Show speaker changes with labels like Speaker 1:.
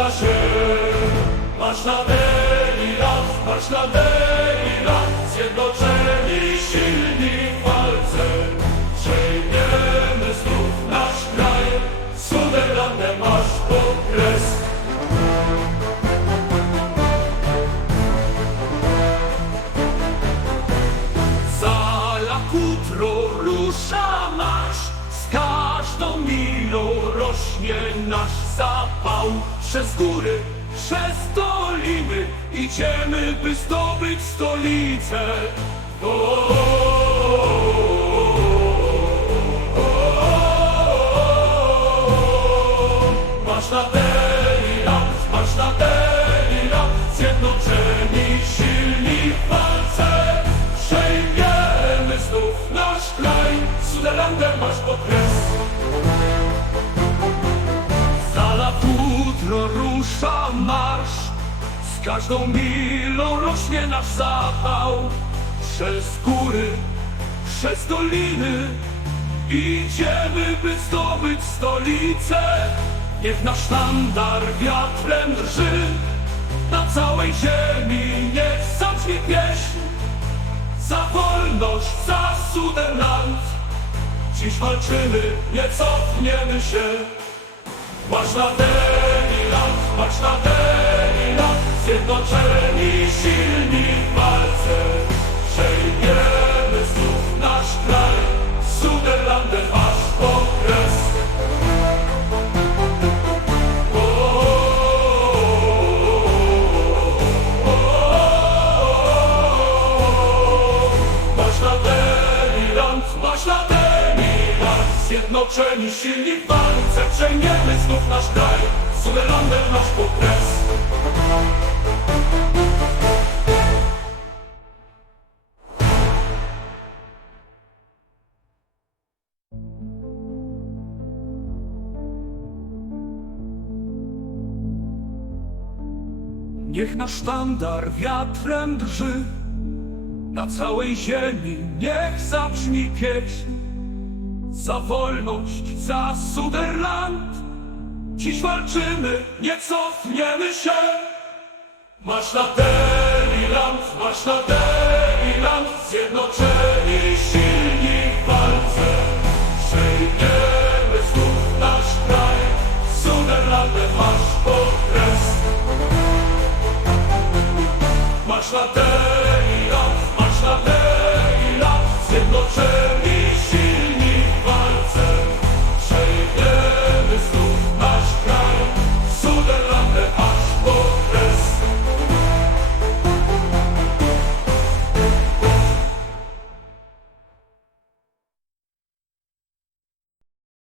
Speaker 1: Się. Marsz na Deliland, marsz na Deliland Zjednoczeni, silni w walce. Przejmiemy znów nasz kraj. Suderlandem marsz po kres Zala kutro rusza marsz. Z każdą milą rośnie nasz zapał Przez góry, przez doliny Idziemy, by zdobyć stolicę o, Masz na Deliland, masz na Deliland Zjednoczeni, silni w walce Przejmiemy znów nasz kraj Suderlandem masz podkres rusza marsz Z każdą milą rośnie nasz zapał. Przez góry, przez doliny Idziemy, by zdobyć stolicę. Niech nasz sztandar wiatrem drży Na całej ziemi niech zabrzmi pieśń. Za wolność, za Suderland Dziś walczymy, nie cofniemy się Marsz na Deliland, marsz na Deliland Zjednoczeni, silni w walce. Przejmiemy znów nasz kraj Suderlandem aż po kres Zjednoczeni, silni w walce Przejmiemy znów nasz kraj Niech nasz sztandar wiatrem drży. Na całej ziemi niech zabrzmi pieśń. Za wolność, za Suderland Dziś walczymy, nie cofniemy się. Masz na Deliland, masz na Deliland Zjednoczeni,